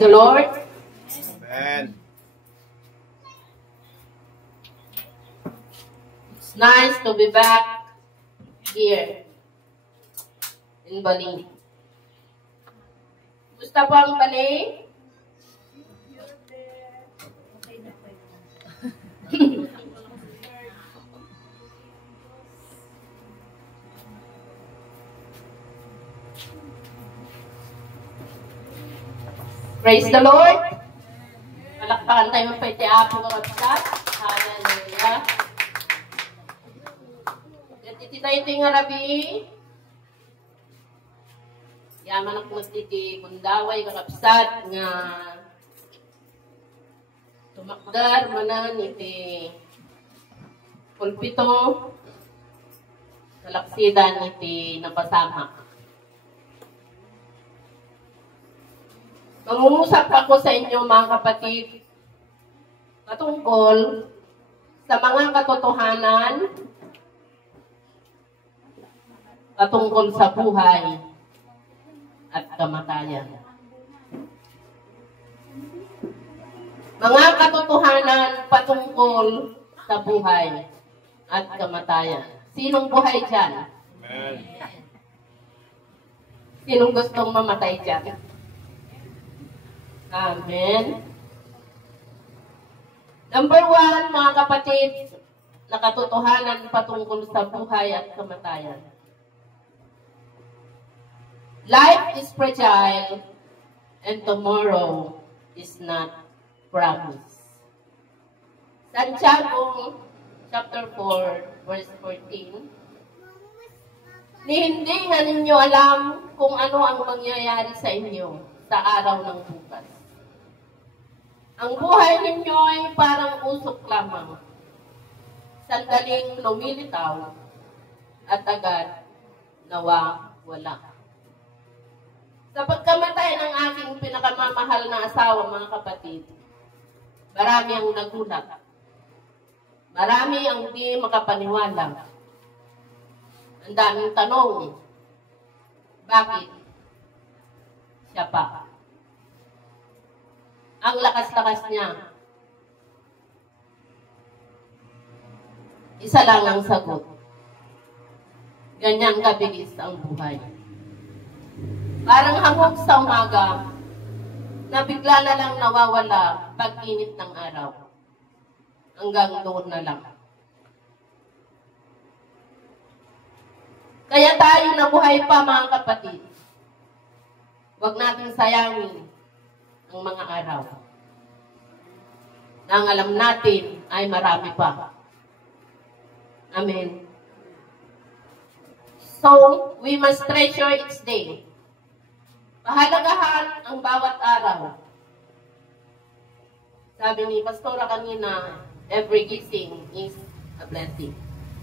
the Lord. Amen. It's nice to be back here in Bali. Gusto po ang Bali? Praise the Lord. Palakpakan tayo ng pwede-apo ng kapsat. Hallelujah. Gatiti tayo ito yung harabi. Yaman ako magtiti kundaway kakapsat nga tumakdar manan iti pulpito kalaksidan iti napasama. Mangungusap ako sa inyo mga kapatid patungkol sa mga katotohanan patungkol sa buhay at kamatayan. Mga katotohanan patungkol sa buhay at kamatayan. Sinong buhay dyan? Amen. Sinong gustong mamatay dyan? Amen. Number 1, mga kapatid, na katotohanan patungkol sa buhay at kamatayan. Life is fragile and tomorrow is not promised. Santiago chapter 4 verse 14. Hindi nga ninyo alam kung ano ang mangyayari sa inyo sa araw ng bukas. Ang buhay ninyo ay parang usok lamang. Sandaling lumilitaw at agad nawawala. Sa pagkamatay ng aking pinakamamahal na asawa, mga kapatid, marami ang nagulat. Marami ang di makapaniwala. Ang daming tanong, bakit siya pa? Ang lakas-lakas niya. Isa lang ang sagot. Ganyan kabilis ang buhay. Parang hangog sa umaga, na bigla na lang nawawala pag-init ng araw. Hanggang doon na lang. Kaya tayo nabuhay pa, mga kapatid. Huwag nating sayangin ang mga araw. Nang alam natin ay marami pa. Amen. So, we must treasure each day. Pahalagahan ang bawat araw. Sabi ni Pastora kanina, every gising is a blessing.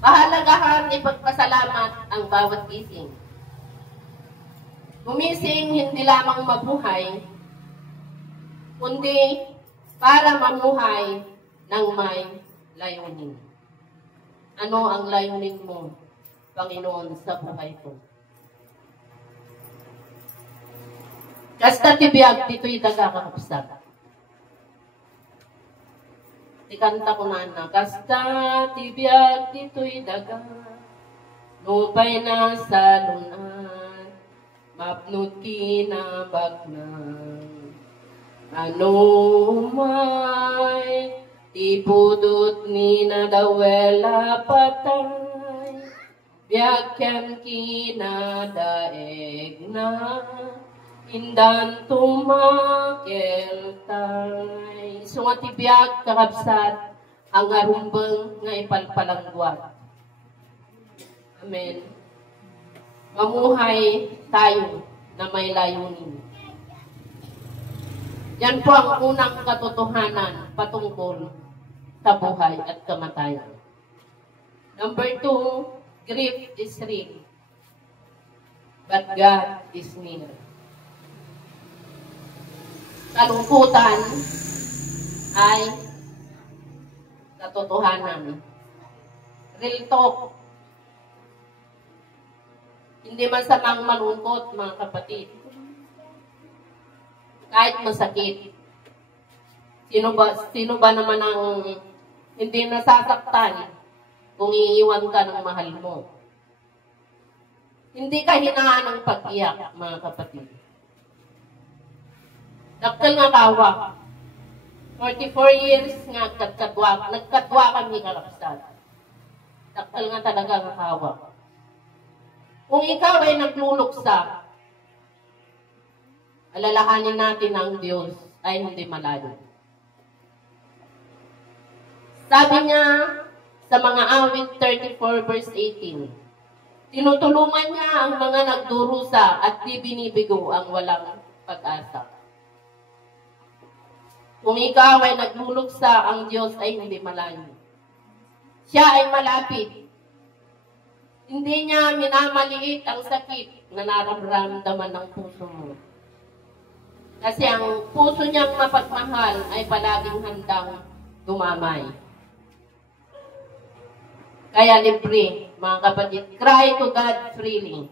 Pahalagahan, ipagpasalamat ang bawat gising. Gumising hindi lamang mabuhay, kundi para mamuhay ng may layunin. Ano ang layunin mo, Panginoon, sa buhay ko? Kasta tibiyag dito'y dagakakapsat. Ikanta ko na, kasta tibiyag dito'y daga, nupay na sa lunan, mapnut kinabagnan. Ano may tipudot ni nadawela patay, biyagyan kinadaeg na, indan tumakeltay. So nga tibiyag kakabsat ang arumbang nga ipalpalangguat. Amen. Mamuhay tayo na may layunin. Yan po ang unang katotohanan patungkol sa buhay at kamatayan. Number 2, grief is real, but God is near. Kalungkutan ay katotohanan. Real talk. Hindi masamang malungkot, mga kapatid. Kahit masakit. Sino ba naman ang hindi nasasaktan kung iiwan ka ng mahal mo? Hindi kahinaan ng pag-iyak, mga kapatid. Daktal nga kawa. 44 years nga nagkatwa kami kalaksan. Daktal nga talaga ang kawa. Kung ikaw ay nagluluksa, alalahanin natin ang Diyos ay hindi malayo. Sabi niya sa mga awit 34 verse 18, tinutulungan niya ang mga nagdurusa at di binibigo ang walang pag-asa. Kung ikaw ay nagluluksa, ang Diyos ay hindi malayo. Siya ay malapit. Hindi niya minamaliit ang sakit na nararamdaman ng puso mo. Kasi ang puso niyang mapagmahal ay palaging handang dumamay. Kaya libre, mga kapatid, cry to God freely.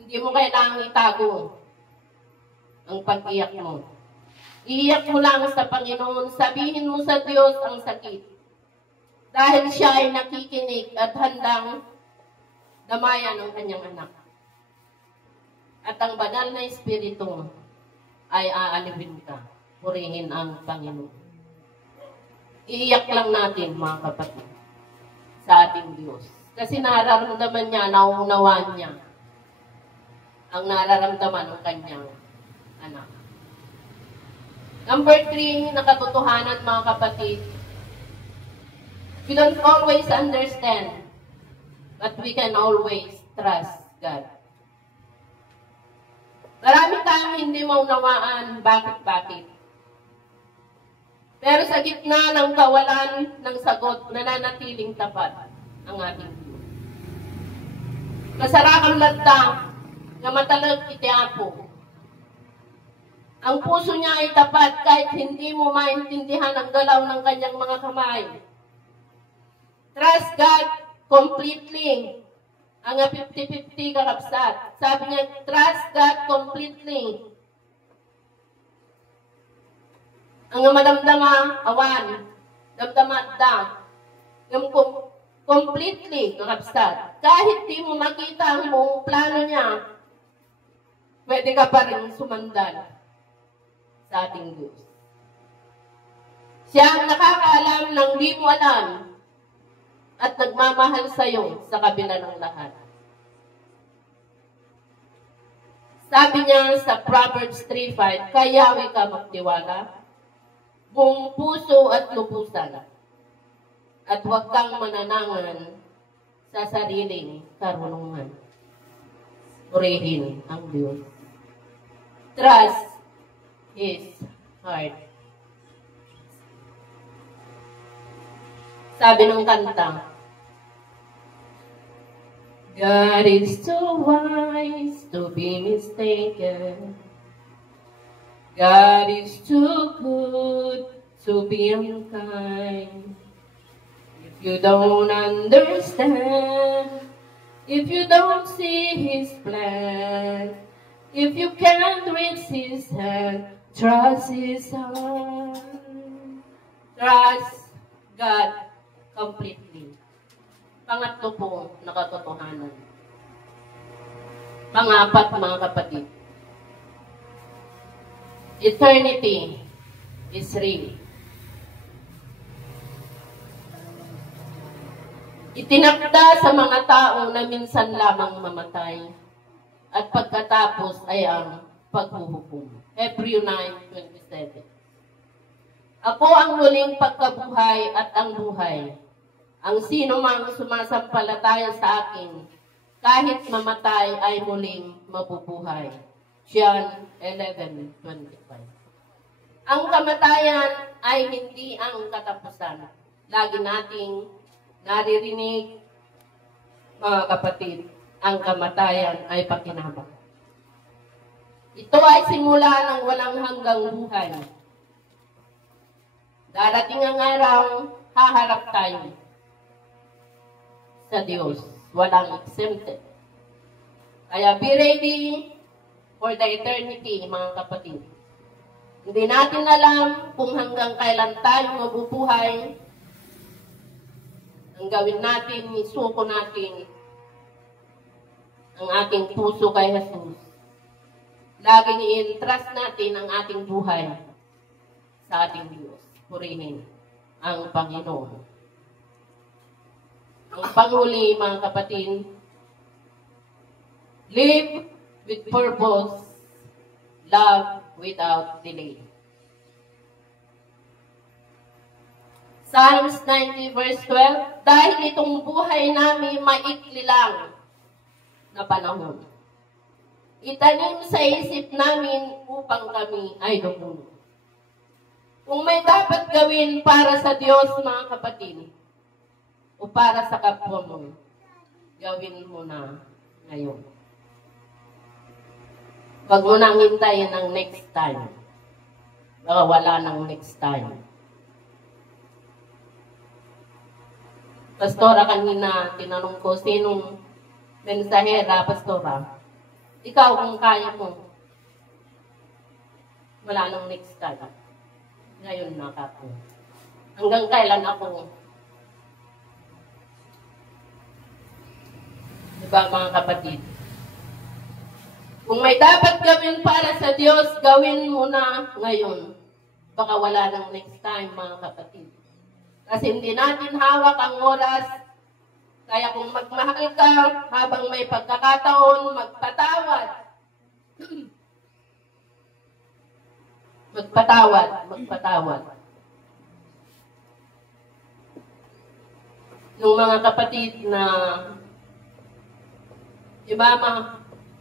Hindi mo kailangang itago ang pag-iyak mo. Iiyak mo lang sa Panginoon, sabihin mo sa Diyos ang sakit. Dahil siya ay nakikinig at handang damayan ng kanyang anak. At ang banal na Espiritu ay aalipin ka. Purihin ang Panginoon. Iiyak lang natin, mga kapatid, sa ating Diyos. Kasi nararamdaman niya, nauunawaan niya ang nararamdaman ng kanyang anak. Number 3, na katotohanan, mga kapatid, we don't always understand, but we can always trust God. Marami tayong hindi maunawaan bakit. Pero sa gitna ng kawalan ng sagot, nananatiling tapat ang ating Diyos. Masarakang lagda, nga matalag itiapo. Ang puso niya ay tapat kahit hindi mo maintindihan ang galaw ng kanyang mga kamay. Trust God completely. Ang 50-50 kakapsat. Sabi niya, trust God completely. Ang madamdama, awan. Damdamat da. Yung completely kakapsat. Kahit di mo makita ang buong plano niya, pwede ka pa rin sumandal sa ating Diyos. Siya ang nakakaalam ng di mo alam at nagmamahal sa iyo sa kabila ng lahat. Sabi niya sa Proverbs 3:5, kayawi ka magtiwala, buong puso at lubusan, at huwag kang mananangan sa sariling karunungan. Purihin ang Diyos. Trust His heart. Sabi ng kanta, God is too wise to be mistaken. God is too good to be unkind. If you don't understand, if you don't see His plan, if you can't reach His hand, trust His heart. Trust God completely. Pangatlo po, nakatotohanan. Pangapat, mga kapatid. Eternity is real. Itinakda sa mga tao na minsan lamang mamatay at pagkatapos ay ang paghuhukom. Hebrew 9:27. Ako ang muling pagkabuhay at ang buhay. Ang sino mang sumasampalataya sa akin, kahit mamatay ay muling mabubuhay. John 11:25. Ang kamatayan ay hindi ang katapusan. Lagi nating naririnig, mga kapatid, ang kamatayan ay pakinabang. Ito ay simula ng walang hanggang buhay. Darating ang araw, haharap tayo sa Diyos. Walang exempted. Kaya be ready for the eternity, mga kapatid. Hindi natin alam kung hanggang kailan tayo mabubuhay. Ang gawin natin, isuko natin ang ating puso kay Jesus. Laging i-entrust natin ang ating buhay sa ating Diyos. Purihin ang Panginoon. Ang panghuli, mga kapatid, live with purpose, love without delay. Psalms 90 verse 12, dahil itong buhay namin maikli lang na panahon. Itanim sa isip namin upang kami ay lumunod. Kung may dapat gawin para sa Diyos, mga kapatid, o para sa kapwa mo, gawin mo na ngayon. Huwag mo nang hintayin ng next time. Baka wala ng next time. Pastora, kanina, tinanong ko, sinong mensahera, Pastora? Ikaw, kung kaya mo, wala nang next time. Ngayon na ako. Hanggang kailan ako? Diba, mga kapatid? Kung may dapat gawin para sa Diyos, gawin mo na ngayon. Baka wala nang next time, mga kapatid. Kasi hindi natin hawak ang oras. Kaya kung magmahal ka, habang may pagkakataon, magpatawad. Magpatawad. Yung mga kapatid na,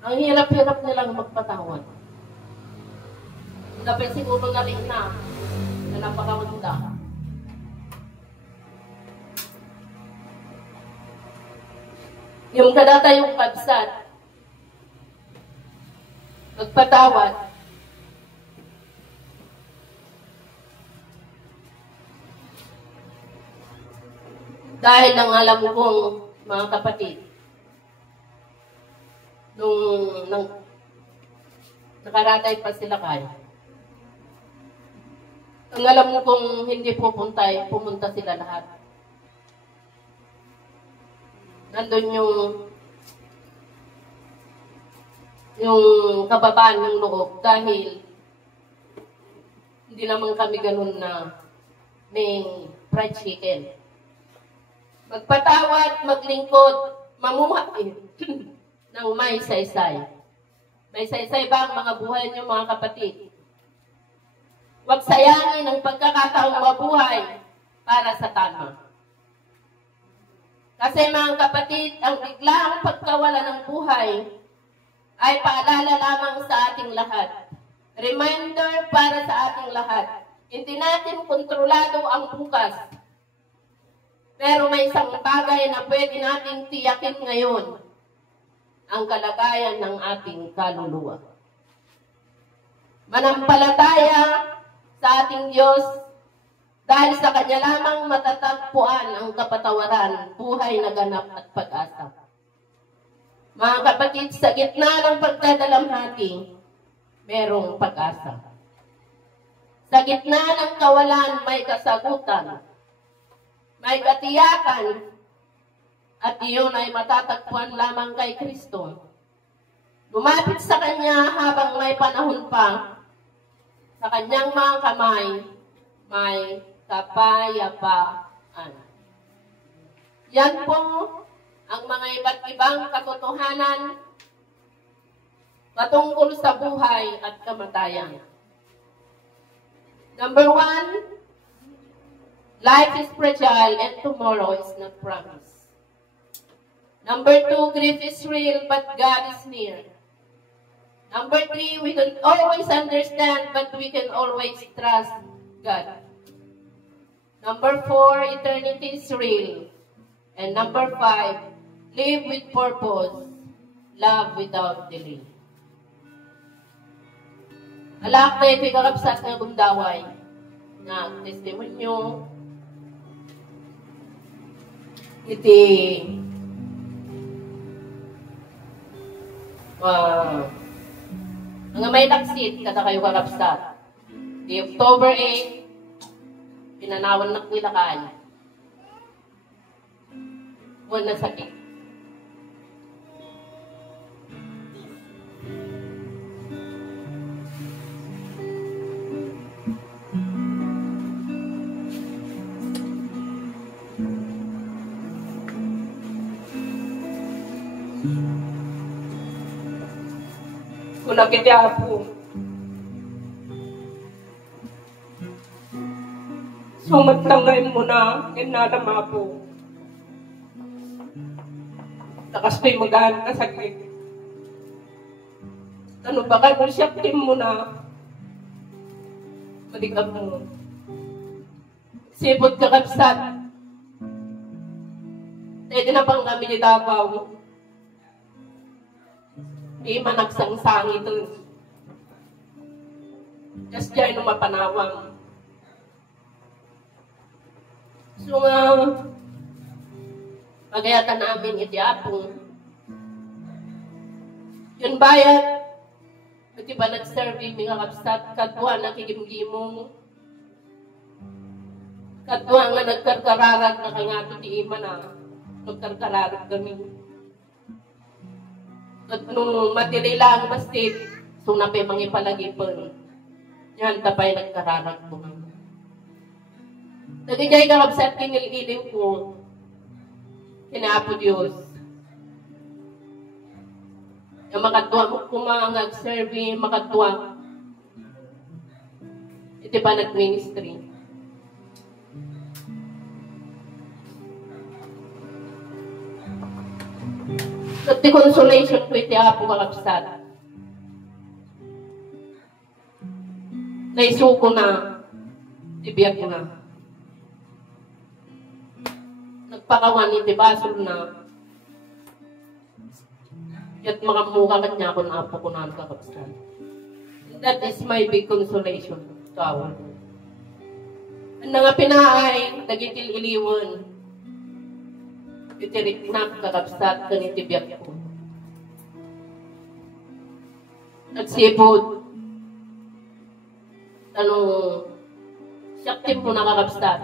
ang hirap-hirap nilang magpatawad. Dapat siguro galing na napakaganda. Yung kadatayong kabsat, magpatawad. Dahil lang alam kong, mga kapatid, nung nakaratay pa sila kayo, ang alam mo kung hindi pumunta sila lahat. Nandun yung kababaan ng loob dahil hindi naman kami ganun na may fried chicken. Magpatawad, maglingkod, mamuhay ng may saysay. May saysay ba ang mga buhay niyo, mga kapatid? Huwag sayangin ang pagkakataong mabuhay para sa tama. Kasi mga kapatid, ang biglaang pagkawala ng buhay ay paalala lamang sa ating lahat. Reminder para sa ating lahat. Hindi natin kontrolado ang bukas. Pero may isang bagay na pwede natin tiyakin ngayon. Ang kalagayan ng ating kaluluwa. Manampalataya sa ating Diyos. Dahil sa Kanya lamang matatagpuan ang kapatawaran, buhay na ganap at pag-asa. Mga kapatid, sa gitna ng pagdadalamhati, merong pag-asa. Sa gitna ng kawalan, may kasagutan, may katiyakan, at iyon ay matatagpuan lamang kay Kristo. Lumapit sa Kanya habang may panahon pa, sa Kanyang mga kamay, may kapayapaan. Yan po ang mga iba't ibang katotohanan patungkol sa buhay at kamatayan. Number 1, life is fragile and tomorrow is not promised. Number 2, grief is real but God is near. Number 3, we don't always understand but we can always trust God. Number 4, eternity is real. And number 5, live with purpose, love without delay. Alak na ito'y kakapsat ng gumdaway na testimonyo. Iti mga may taksit kada kayo kakapsat. Di October 8, pinanawan na nila kaya. Buwan na sakit. Kung nakita po, sumatangay mo na, kinalama po. Takas ko'y magaan na sakit. Ano ba ka, kung siyapin mo na, maligam mo. Sipot ka kapsat. Pwede na bang kami ni Davao? Di managsangsang ito. Just dyan no mapanawang. So, pagayatan namin itiapong. Yun bayad, pati ba nag-survey mga kapsat, katwa na kigimgimong, katwa nga nagkarkararag na kangato di ima na, nagkarkararag kami. At nung matililang bastit, so napay mga palagipon. Yan, tapay nagkararag mo. Nagigay ka kapsat kinil-ilim ko, kinaapo Diyos. Yung makatwa mo kumangag, survey, makatwa. Ito pa nag-ministry. At the consolation ko iti apo kakapsat. Naisuko na, ibiyag ko na. Nagpakawan iti basol na. At makamukha kanya ako na apo ko na kakapsat. That is my big consolation to our Lord. Ang nga pinaay, nagitil iliwan. Itirik na kakapsat ka ni tibiyag ko. Nagsipod. Siyaktim mo na kakapsat.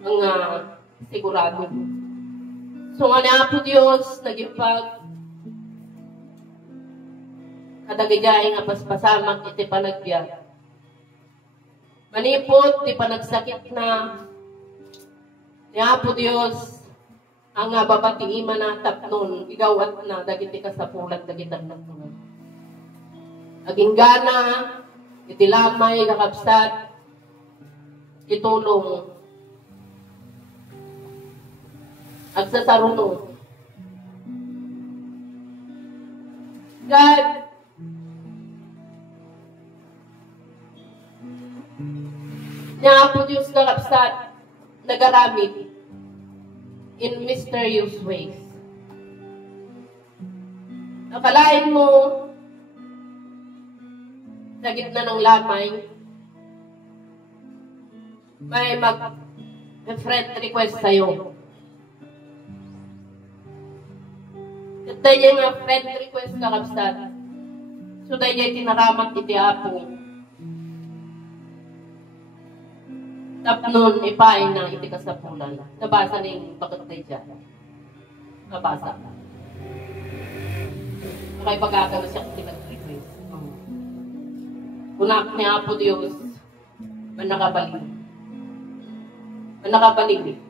Ang sigurado. So nga na po Diyos, nagipag kadagigay nga paspasamak iti panagbiag. Manipot, iti panagsakit na niya po Diyos, ang babatiima na tapnon, igawat na, dagiti kasapulat, dagitan na po. Aging gana, iti lamay, kakapsat, itulong, agsasaruno. God, niya po Diyos, kakapsat, nagaramid in mysterious ways. Nakalain mo sa gitna ng lamay, may mag-friend request sa'yo. At dahil yung friend request ka kapsat, so dahil yung tinaramat iti apo, tapnon, ipain na iti kasapulan. Nabasa na yung bakit na dyan. Nabasa. Makay pagkakalo siya kung tinag-request. Kunak niya po Diyos, manakabalik. Manakabalik.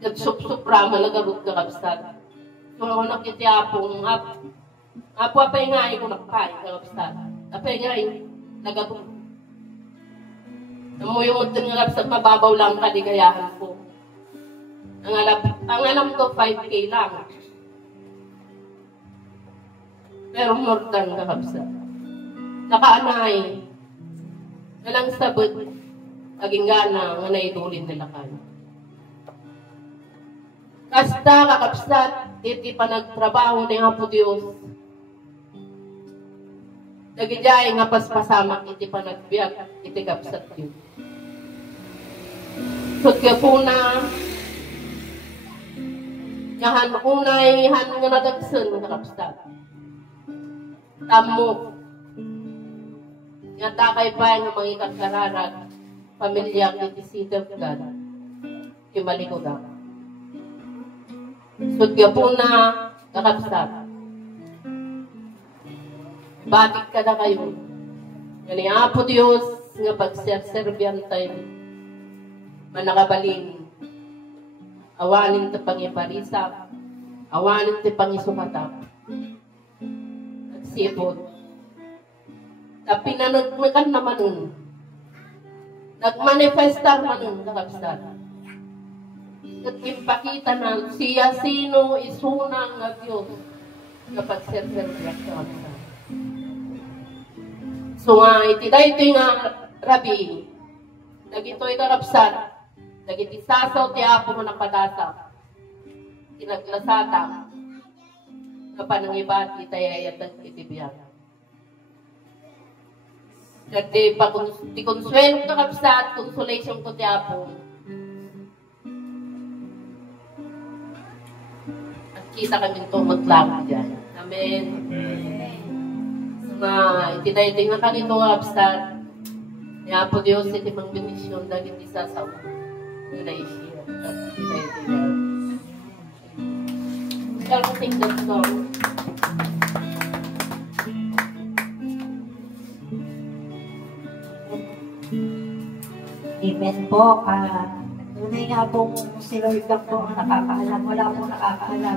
Nagsup-supra, malagarot ka kapsat. So ako nakiti apong, apo apay nga ay kunakpay ka kapsat. Apay nga ay nagatong. Namuyong din nga sa mababaw lang kaligayahan ko. Ang alam ko 5K lang. Pero more than kakabsa. Nakaanay. Nalang sabot. Aging gana nga naitulin nila kayo. Kasta kakabsat. Iti pa nagtrabaho ni Apo Diyos. Nagijay nga paspasamak iti pa nagbiyak. Iti kapsat yun. So, kaya po na yahan unay, han nga nadagsan nga kapsat. Tamo. Nga takay pa nga mga ikakararat, pamilya kiti sitagdan, kimalikuda. Sudya po na kakapsat. Batik ka na kayo. Nga ni Apo Diyos, nga pagserserbian tayo, manakabaling, awanin ta pangiparisak, awanin ta pangisukatap, nagsipot. Tapi nanagmakan naman nun, nagmanifestar man nun, kakapsat. At impakita na siya sino isunang nga Diyos kapag serserbian kakapsat. So nga, iti nga rabi, nagito'y kakapsat, nagiti sasaw ti Apo mo nakadasak, tinaglasata, nga panangibat itayayatag itibiyag. Kasi pag ti konsuelo kakapsat, consolation ko ti Apo, at kita kami ito maglago dyan. Amen. Itinayti nga kanito absat. Kaya po Diyos, iti mang benisyon dahil iti sasawa. Nga na-isya. At itinayti nga. Shall we sing that song? Amen po. Tunay nga pong si Lord lang po ang nakakaalam. Wala pong nakakaalam.